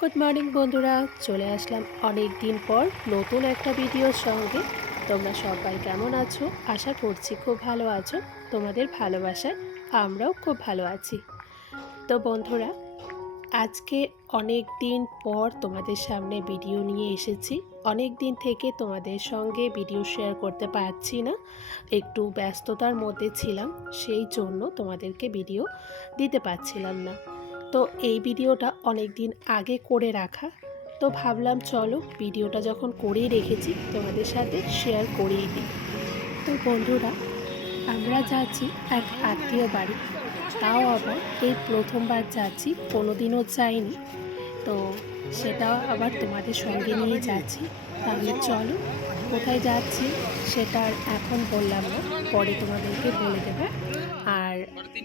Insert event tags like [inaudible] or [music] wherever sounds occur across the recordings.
Good morning বন্ধুরা। চলে আসলাম অনেক দিন পর নতুন একটা ভিডিওর সঙ্গে। তোমরা সবাই কেমন আছো? আশা করছি খুব ভালো আছো। তোমাদের ভালোবাসায় আমরাও খুব ভালো আছি। তো বন্ধুরা, আজকে অনেক দিন পর তোমাদের সামনে ভিডিও নিয়ে এসেছি। অনেক দিন থেকে তোমাদের সঙ্গে ভিডিও শেয়ার করতে পারছি না। একটু ব্যস্ততার মধ্যে ছিলাম, সেই জন্য তোমাদেরকে ভিডিও দিতে পারছিলাম না। তো এই ভিডিওটা অনেক দিন আগে করে রাখা। তো ভাবলাম, চলো ভিডিওটা যখন করেই রেখেছি, তোমাদের সাথে শেয়ার করেই দিই। তো বন্ধুরা, আমরা যাচ্ছি এক আত্মীয় বাড়ি। তাও আবার এই প্রথমবার যাচ্ছি, কোনোদিনও যাইনি। তো সেটাও আবার তোমাদের সঙ্গে নিয়ে যাচ্ছি। তাহলে চলো, কোথায় যাচ্ছি সেটা এখন বললাম না, পরে তোমাদেরকে বলে দেবো।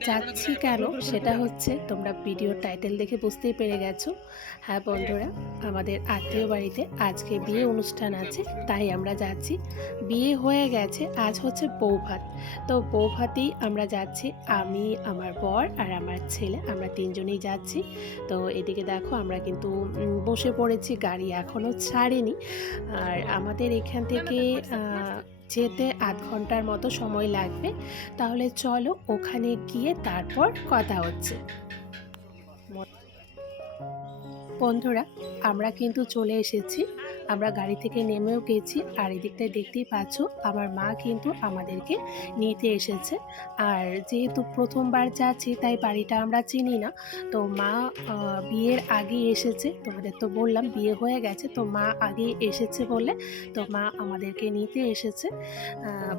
যাচ্ছি কেন? সেটা হচ্ছে তোমরা ভিডিও টাইটেল দেখে বুঝতেই পেরে গেছো। হ্যাঁ বন্ধুরা, আমাদের আত্মীয় বাড়িতে আজকে বিয়ে অনুষ্ঠান আছে, তাই আমরা যাচ্ছি। বিয়ে হয়ে গেছে, আজ হচ্ছে বৌভাত। তো বৌভাতেই আমরা যাচ্ছি, আমি, আমার বর আর আমার ছেলে, আমরা তিনজনেই যাচ্ছি। তো এদিকে দেখো, আমরা কিন্তু বসে পড়েছি, গাড়ি এখনও ছাড়েনি। আর আমাদের এখান থেকে যেতে আধ ঘণ্টার মতো সময় লাগবে। তাহলে চলো ওখানে গিয়ে তারপর কথা হচ্ছে। বন্ধুরা, আমরা কিন্তু চলে এসেছি আমরা গাড়ি থেকে নেমেও গেছি আর এদিকটায় দেখতেই পাচ্ছ আমার মা কিন্তু আমাদেরকে নিতে এসেছে। আর যেহেতু প্রথমবার যাচ্ছি তাই বাড়িটা আমরা চিনি না। তো মা বিয়ের আগে এসেছে তোমাদের তো বললাম বিয়ে হয়ে গেছে তো মা আগে এসেছে বলে তো মা আমাদেরকে নিতে এসেছে।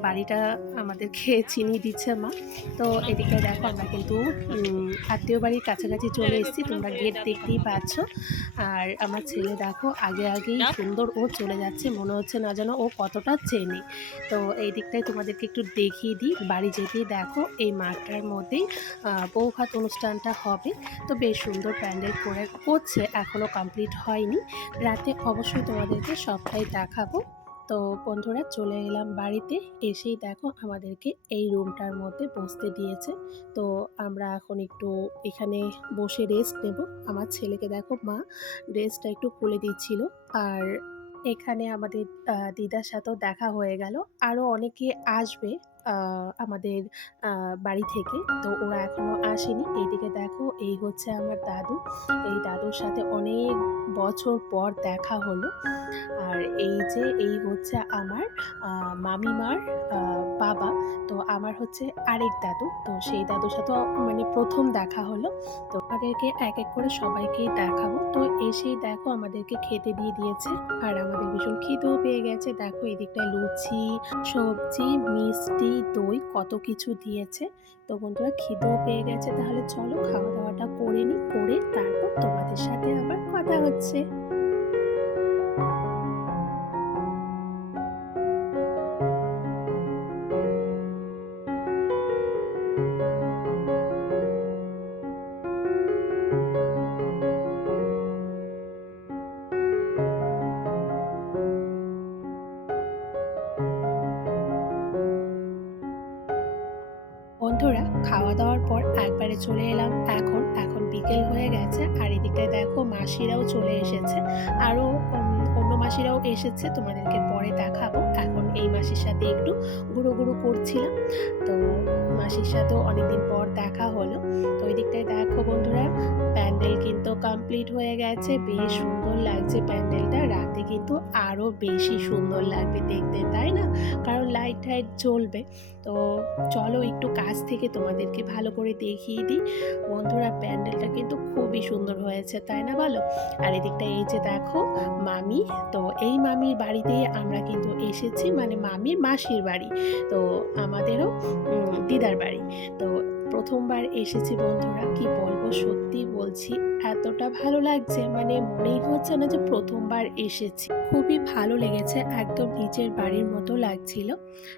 বাড়িটা আমাদেরকে [laughs] চিনি দিচ্ছে মা। তো এদিকে দেখো আমরা কিন্তু আত্মীয় বাড়ির কাছাকাছি চলে এসেছি তোমরা গেট দেখতেই পাচ্ছ। আর আমার ছেলে দেখো আগে আগেই সুন্দর ও চলে যাচ্ছে, মনে হচ্ছে না যেন ও কতটা চেনে। তো এই দিকটাই তোমাদেরকে একটু দেখিয়ে দিই, বাড়ি যেতেই দেখো এই মাঠটার মধ্যেই বৌভাত অনুষ্ঠানটা হবে। তো বেশ সুন্দর প্যান্ডেল করে করছে এখনও কমপ্লিট হয়নি। রাতে অবশ্যই তোমাদেরকে সবটাই দেখাবো। তো বন্ধুরা চলে এলাম বাড়িতে। এসেই দেখো আমাদেরকে এই রুমটার মধ্যে বসতে দিয়েছে। তো আমরা এখন একটু এখানে বসে রেস্ট নেব। আমার ছেলেকে দেখো মা ড্রেসটা একটু খুলে দিচ্ছিল। আর এখানে আমাদের দিদার সাথেও দেখা হয়ে গেল। আরও অনেকে আসবে। আমাদের বাড়ি থেকে। তো ওরা এখনও আসেনি। এইদিকে দেখো, এই হচ্ছে আমার দাদু। এই দাদুর সাথে অনেক বছর পর দেখা হলো। আর এই যে, এই হচ্ছে আমার মামিমার বাবা। তো আমার হচ্ছে আরেক দাদু। তো সেই দাদুর সাথেও মানে প্রথম দেখা হলো। তো আমাদেরকে এক এক করে সবাইকেই দেখাবো। তো এসেই দেখো আমাদেরকে খেতে দিয়ে দিয়েছে। আর আমাদের ভীষণ খিদেও পেয়ে গেছে। দেখো এদিকটায় লুচি, সবজি, মিষ্টি, দই কত কিছু দিয়েছে। তো বন্ধুরা, খিদেও পেয়ে গেছে। তাহলে চলো খাওয়া দাওয়াটা করে নিই, করে তারপর তোমাদের সাথে আবার কথা হচ্ছে। বন্ধুরা খাওয়া দাওয়ার পর একবারে চলে এলাম। এখন এখন বিকেল হয়ে গেছে, আর এদিকে দেখো মাসিরাও চলে এসেছে। আরও মাসিরাও এসেছে, তোমাদেরকে পরে দেখাবো। এখন এই মাসির সাথে একটু গুঁড়ো গুঁড়ো করছিলাম। তো মাসির সাথেও অনেকদিন পর দেখা হলো। তো ওই দিকটায় দেখো বন্ধুরা, প্যান্ডেল কিন্তু কমপ্লিট হয়ে গেছে, বেশ সুন্দর লাগছে প্যান্ডেলটা। রাতে কিন্তু আরও বেশি সুন্দর লাগবে দেখতে, তাই না? কারণ লাইট টাইট জ্বলবে। তো চলো একটু কাছ থেকে তোমাদেরকে ভালো করে দেখিয়ে দিই। বন্ধুরা খুবই সুন্দর হয়েছে, তাই না বলো? আর এদিকটা এই যে দেখো, মামি, তো এই মামির বাড়িতে আমরা কিন্তু এসেছি মানে মামির মাসির বাড়ি, তো আমাদেরও দিদার বাড়ি। তো প্রথমবার এসেছি বন্ধুরা, কি বলব সত্যি বলছি এতটা ভালো লাগছে মানে মনেই হচ্ছে না যে প্রথমবার এসেছি। খুবই ভালো লেগেছে, একদম নিজের বাড়ির মতো লাগছিল।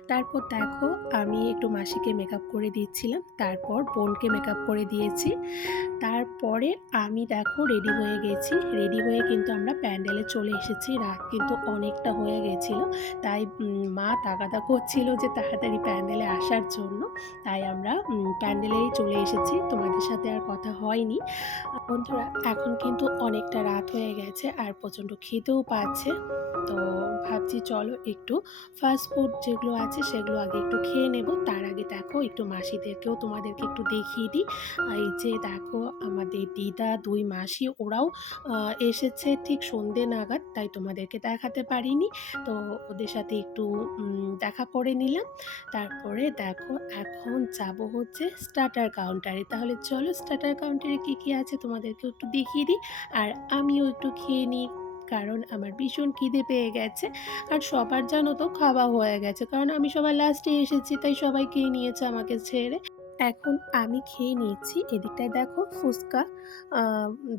তারপর দেখো, আমি একটু মাসিকে মেকআপ করে দিচ্ছিলাম, তারপর বোনকে মেকআপ করে দিয়েছি। তারপরে আমি দেখো রেডি হয়ে গেছি রেডি হয়ে কিন্তু আমরা প্যান্ডেলে চলে এসেছি, রাত কিন্তু অনেকটা হয়ে গেছিল। তাই মা তাগাদা করছিল যে তাড়াতাড়ি প্যান্ডেলে আসার জন্য। তাই আমরা প্যান্ডেলেই চলে এসেছি, তোমাদের সাথে আর কথা হয়নি। বন্ধুরা বন্ধুরা, এখন কিন্তু অনেকটা রাত হয়ে গেছে আর প্রচণ্ড খিদেও পাচ্ছে। তো ভাবছি চলো একটু ফাস্ট ফুড যেগুলো আছে সেগুলো আগে একটু খেয়ে নেব। তার আগে দেখো একটু মাসিদেরকেও তোমাদেরকে একটু দেখিয়ে দিই। এই যে দেখো আমাদের দিদা, দুই মাসি ওরাও এসেছে ঠিক সন্ধে নাগাদ, তাই তোমাদেরকে দেখাতে পারিনি। তো ওদের সাথে একটু দেখা করে নিলাম। তারপরে দেখো এখন যাব হচ্ছে স্টার্টার কাউন্টারে তাহলে চলো স্টার্টার কাউন্টারে কী কী আছে তোমাদেরকে একটু দেখিয়ে দিই, আর আমিও একটু খেয়ে নিই, কারণ আমার ভীষণ খিদে পেয়ে গেছে। আর সবার জানো তো খাওয়া হয়ে গেছে, কারণ আমি সবার লাস্টে এসেছি, তাই সবাই খেয়ে নিয়েছে আমাকে ছেড়ে। এখন আমি খেয়ে নিচ্ছি, এদিকটায় দেখো ফুচকা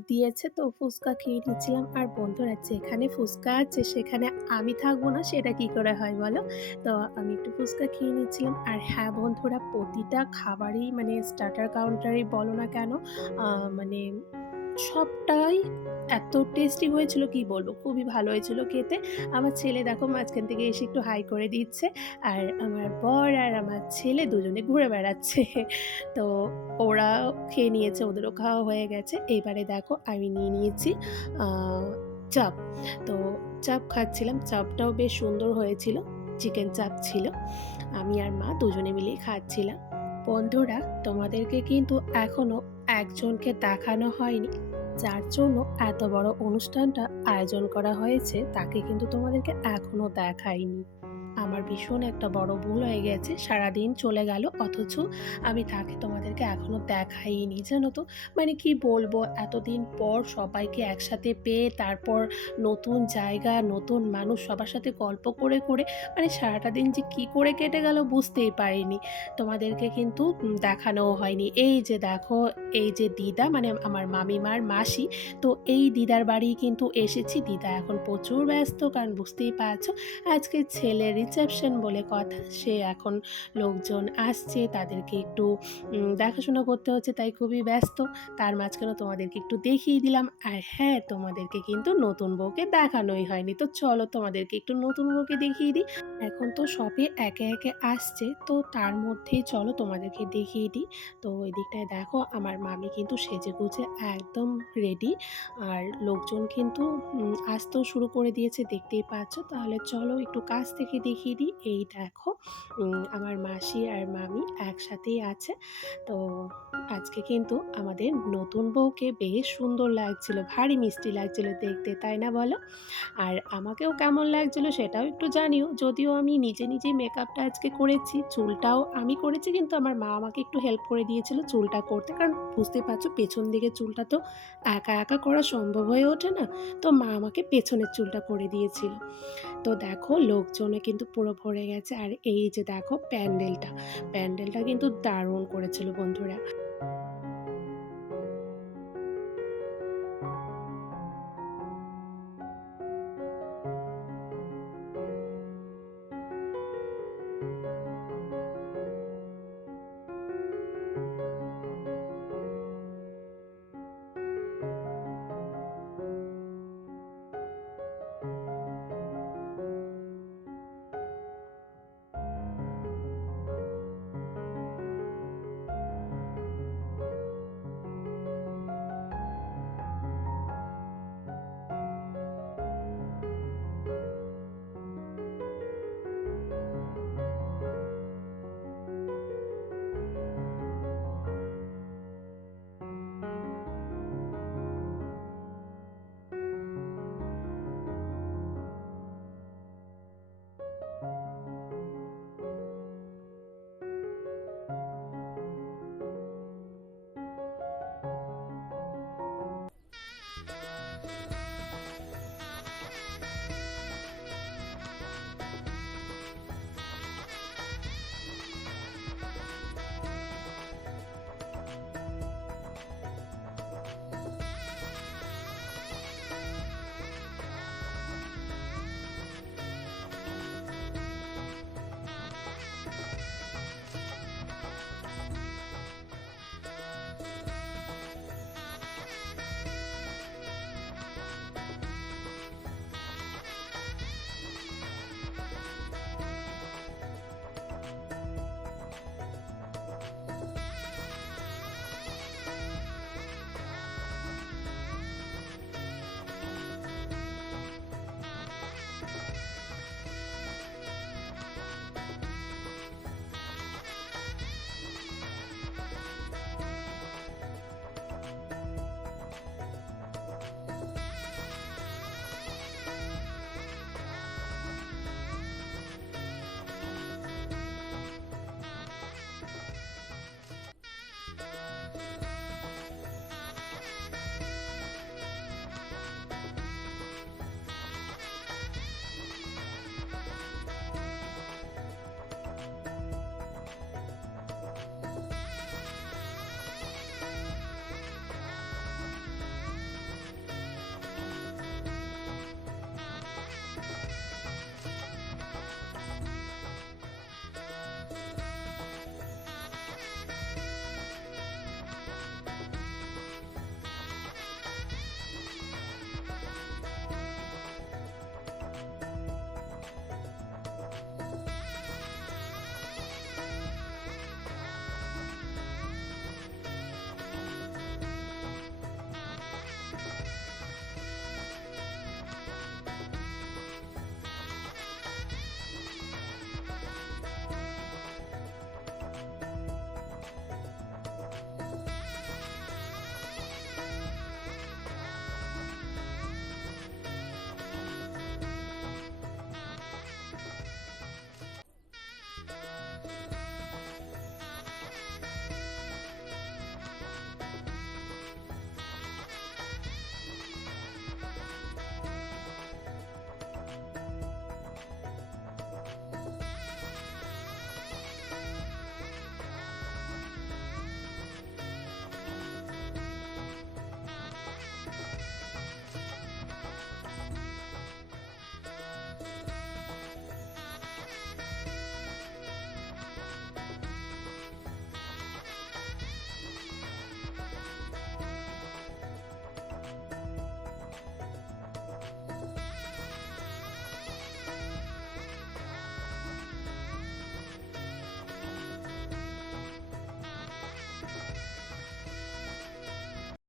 দিয়েছে, তো ফুচকা খেয়ে নিচ্ছিলাম। আর বন্ধুরা, যেখানে ফুচকা আছে, সেখানে আমি থাকব না, সেটা কি করে হয় বলো? তো আমি একটু ফুচকা খেয়ে নিচ্ছিলাম। আর হ্যাঁ বন্ধুরা, প্রতিটা খাবারই মানে স্টার্টার কাউন্টারেই বলো না কেন মানে সবটাই এত টেস্টি হয়েছিল, কি বলব? খুবই ভালো হয়েছিল খেতে। আমার ছেলে দেখো মাঝখান থেকে এসে একটু হাই করে দিচ্ছে, আর আমার বর আর আমার ছেলে দুজনে ঘুরে বেড়াচ্ছে। [laughs] তো ওরা খেয়ে নিয়েছে, ওদেরও খাওয়া হয়ে গেছে। এবারে দেখো আমি নিয়ে নিয়েছি চাপ। তো চাপ খাচ্ছিলাম, চাপটাও বেশ সুন্দর হয়েছিল চিকেন চাপ ছিল। আমি আর মা দুজনে মিলেই খাচ্ছিলাম। বন্ধুরা, তোমাদেরকে কিন্তু এখনও একজনকে দেখানো হয়নি। যার জন্য এত বড় অনুষ্ঠানটা আয়োজন করা হয়েছে, তাকে কিন্তু তোমাদেরকে এখনও দেখাইনি। আমার ভীষণ একটা বড় ভুল হয়ে গেছে। সারাদিন চলে গেল, অথচ আমি তাকে তোমাদেরকে এখনও দেখাইনি, জানো তো? মানে কি বলব, এতদিন পর সবাইকে একসাথে পেয়ে, তারপর নতুন জায়গা, নতুন মানুষ, সবার সাথে গল্প করে করে মানে সারাটা দিন যে কি করে কেটে গেল বুঝতেই পারিনি। তোমাদেরকে কিন্তু দেখানোও হয়নি। এই যে দেখো, এই যে দিদা মানে আমার মামিমার মাসি, তো এই দিদার বাড়ি কিন্তু এসেছি। দিদা এখন প্রচুর ব্যস্ত, কারণ বুঝতেই পারছ, আজকে ছেলের রিসেপশন বলে কথা। সে এখন লোকজন আসছে, তাদেরকে একটু দেখাশোনা করতে হচ্ছে, তাই খুবই ব্যস্ত। তার মাঝখানে তোমাদেরকে একটু দেখিয়ে দিলাম। আর হ্যাঁ তোমাদেরকে কিন্তু নতুন বউকে দেখানোই হয়নি। তো চলো তোমাদেরকে একটু নতুন বউকে দেখিয়ে দিই। এখন তো সবে একে একে আসছে, তো তার মধ্যেই চলো তোমাদেরকে দেখিয়ে দিই। তো ওই দিকটায় দেখো, আমার মামি কিন্তু সেজে গুজে একদম রেডি আর লোকজন কিন্তু আসতেও শুরু করে দিয়েছে, দেখতেই পাচ্ছ। তাহলে চলো একটু কাছ থেকে দেখিয়ে দিই। এই দেখো আমার মাসি আর মামি একসাথেই আছে। তো আজকে কিন্তু আমাদের নতুন বউকে বেশ সুন্দর লাগছিল, ভারী মিষ্টি লাগছিল দেখতে, তাই না বলো? আর আমাকেও কেমন লাগছিল সেটাও একটু জানিও। যদিও আমি নিজে নিজে মেকআপটা আজকে করেছি, চুলটাও আমি করেছি, কিন্তু আমার মা আমাকে একটু হেল্প করে দিয়েছিল চুলটা করতে। কারণ বুঝতে পারছ, পেছন দিকে চুলটা তো একা একা করা সম্ভব হয়ে ওঠে না। তো মা আমাকে পেছনের চুলটা করে দিয়েছিল। তো দেখো, লোকজনে কিন্তু পুরো ভরে গেছে। আর এই যে দেখো প্যান্ডেলটা। প্যান্ডেলটা কিন্তু দারুণ করেছিল বন্ধুরা।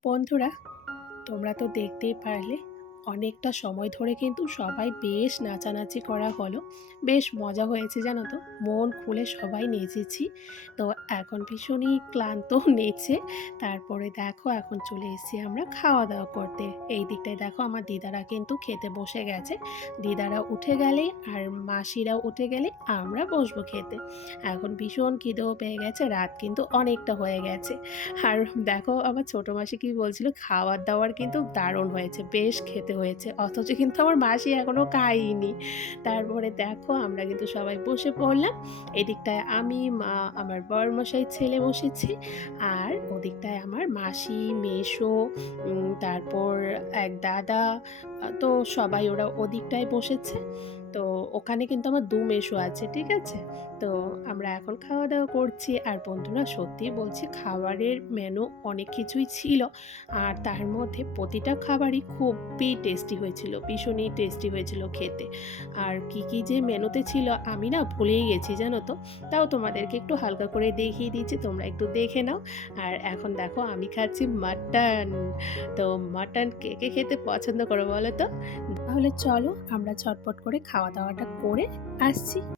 বন্ধুরা তোমরা তো দেখতেই পারলে অনেকটা সময় ধরে কিন্তু সবাই বেশ নাচানাচি করা হলো। বেশ মজা হয়েছে, জানো তো? মন খুলে সবাই নেচেছি। তো এখন ভীষণই ক্লান্ত, [laughs] নেচে। তারপরে দেখো, এখন চলে এসেছি আমরা খাওয়া দাওয়া করতে। এই দিকটায় দেখো, আমার দিদারা কিন্তু খেতে বসে গেছে। দিদারা উঠে গেলে আর মাসিরা উঠে গেলে আমরা বসবো খেতে। এখন ভীষণ খিদেও পেয়ে গেছে, রাত কিন্তু অনেকটা হয়ে গেছে। আর দেখো, আমার ছোটো মাসি কি বলছিল খাবার দাওয়ার কিন্তু দারুণ হয়েছে, বেশ খেতে হয়েছে। অথচ কিন্তু আমার মাসি এখনও খাইনি। তারপরে দেখো আমরা কিন্তু সবাই বসে পড়লাম। এদিকটায় আমি, মা, আমার বরমশাই ছেলে বসেছি। আর ওদিকটায় আমার মাসি মেশো তারপর এক দাদা তো সবাই ওরা ওদিকটায় বসেছে। তো ওখানে কিন্তু আমার দু মেশো আছে, ঠিক আছে? তো আমরা এখন খাওয়া দাওয়া করছি। আর বন্ধুরা, সত্যি বলছি, খাবারের মেনু অনেক কিছুই ছিল। আর তার মধ্যে প্রতিটা খাবারই খুবই টেস্টি হয়েছিল, ভীষণই টেস্টি হয়েছিল খেতে। আর কি কি যে মেনুতে ছিল, আমি না ভুলেই গেছি, জানো তো? তাও তোমাদেরকে একটু হালকা করে দেখিয়ে দিচ্ছি, তোমরা একটু দেখে নাও। আর এখন দেখো, আমি খাচ্ছি মাটন তো মাটন কে কে খেতে পছন্দ করো বলো তো? তাহলে চলো, আমরা চটপট করে খাওয়া দাওয়াটা করে আসছি।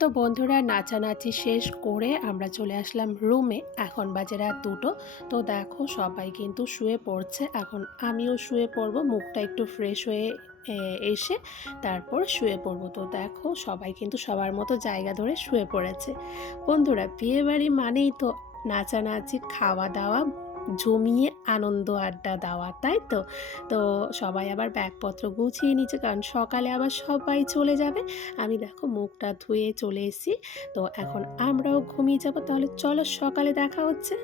তো বন্ধুরা নাচানাচি শেষ করে আমরা চলে আসলাম রুমে এখন বাজে রাত দুটো। তো দেখো সবাই কিন্তু শুয়ে পড়ছে। এখন আমিও শুয়ে পড়ব, মুখটা একটু ফ্রেশ হয়ে এসে তারপর শুয়ে পড়ব। তো দেখো সবাই কিন্তু সবার মতো জায়গা ধরে শুয়ে পড়েছে। বন্ধুরা বিয়েবাড়ি মানেই তো নাচানাচি, খাওয়া দাওয়া জমিয়ে আনন্দ আড্ডা দেওয়া, তাই তো? তো সবাই আবার ব্যাগপত্র গুছিয়ে নিচ্ছে, কারণ সকালে আবার সবাই চলে যাবে। আমি দেখো মুখটা ধুয়ে চলে এসেছি। তো এখন আমরাও ঘুমিয়ে যাব, তাহলে চলো সকালে দেখা হচ্ছে।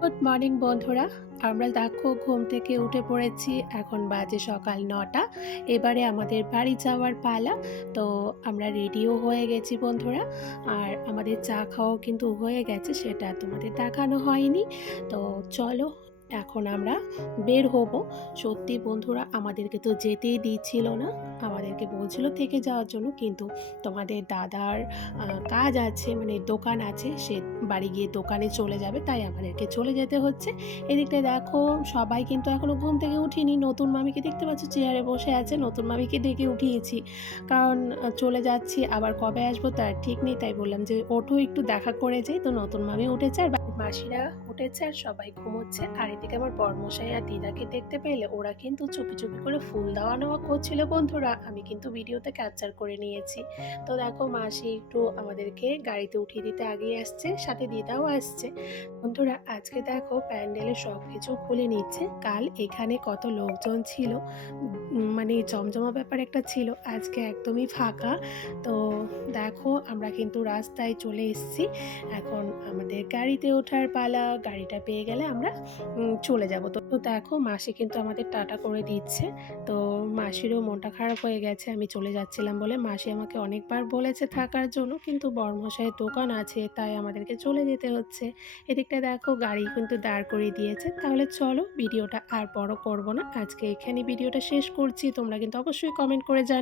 গুড মর্নিং বন্ধুরা। আমরা দেখো ঘুম থেকে উঠে পড়েছি, এখন বাজে সকাল নটা। এবারে আমাদের বাড়ি যাওয়ার পালা। তো আমরা রেডিও হয়ে গেছি বন্ধুরা। আর আমাদের চা খাওয়াও কিন্তু হয়ে গেছে, সেটা তোমাদের দেখানো হয়নি। তো চলো এখন আমরা বের হব। সত্যি বন্ধুরা, আমাদেরকে তো যেতেই দিচ্ছিল না। আমাদেরকে বলছিল থেকে যাওয়ার জন্য, কিন্তু তোমাদের দাদার কাজ আছে মানে দোকান আছে, সে বাড়ি গিয়ে দোকানে চলে যাবে, তাই আমাদেরকে চলে যেতে হচ্ছে। এদিকটা দেখো, সবাই কিন্তু এখনও ঘুম থেকে উঠিনি। নতুন মামিকে দেখতে পাচ্ছ, চেয়ারে বসে আছে, নতুন মামিকে ডেকে উঠিয়েছি। কারণ চলে যাচ্ছি, আবার কবে আসব তার ঠিক নেই, তাই বললাম যে, ওঠো, একটু দেখা করে যাই। তো নতুন মামি উঠেছে, আর মাসিরা উঠেছে আর সবাই ঘুমোচ্ছে। আর এদিকে আমার বর্মশাই আর দিদাকে দেখতে পেলে ওরা কিন্তু চুপি চুপি করে ফুল দেওয়া নেওয়া করছিল বন্ধুরা। আমি কিন্তু ভিডিওতে ক্যাপচার করে নিয়েছি। তো দেখো মাসি একটু আমাদেরকে গাড়িতে উঠিয়ে দিতে আগিয়ে আসছে, সাথে দিদাও আসছে। বন্ধুরা, আজকে দেখো প্যান্ডেলে সব কিছু খুলে নিচ্ছে। কাল এখানে কত লোকজন ছিল মানে জমজমা ব্যাপার একটা ছিল। আজকে একদমই ফাঁকা। তো দেখো আমরা কিন্তু রাস্তায় চলে এসেছি। এখন আমাদের গাড়িতে ওঠার পালা গাড়িটা পেয়ে গেলে আমরা চলে যাব। তো দেখো মাসি কিন্তু আমাদের টাটা করে দিচ্ছে। তো মাসিরও মনটা খারাপ হয়ে গেছে, আমি চলে যাচ্ছিলাম বলে মাসি আমাকে অনেকবার বলেছে থাকার জন্য, কিন্তু বর্মশাইয়ের দোকান আছে, তাই আমাদেরকে চলে যেতে হচ্ছে। এদিকটা দেখো গাড়ি কিন্তু দাঁড় করিয়ে দিয়েছে, তাহলে চলো ভিডিওটা আর বড় করব না। আজকে এখানে ভিডিওটা শেষ করছি, তোমরা কিন্তু অবশ্যই কমেন্ট করে জানি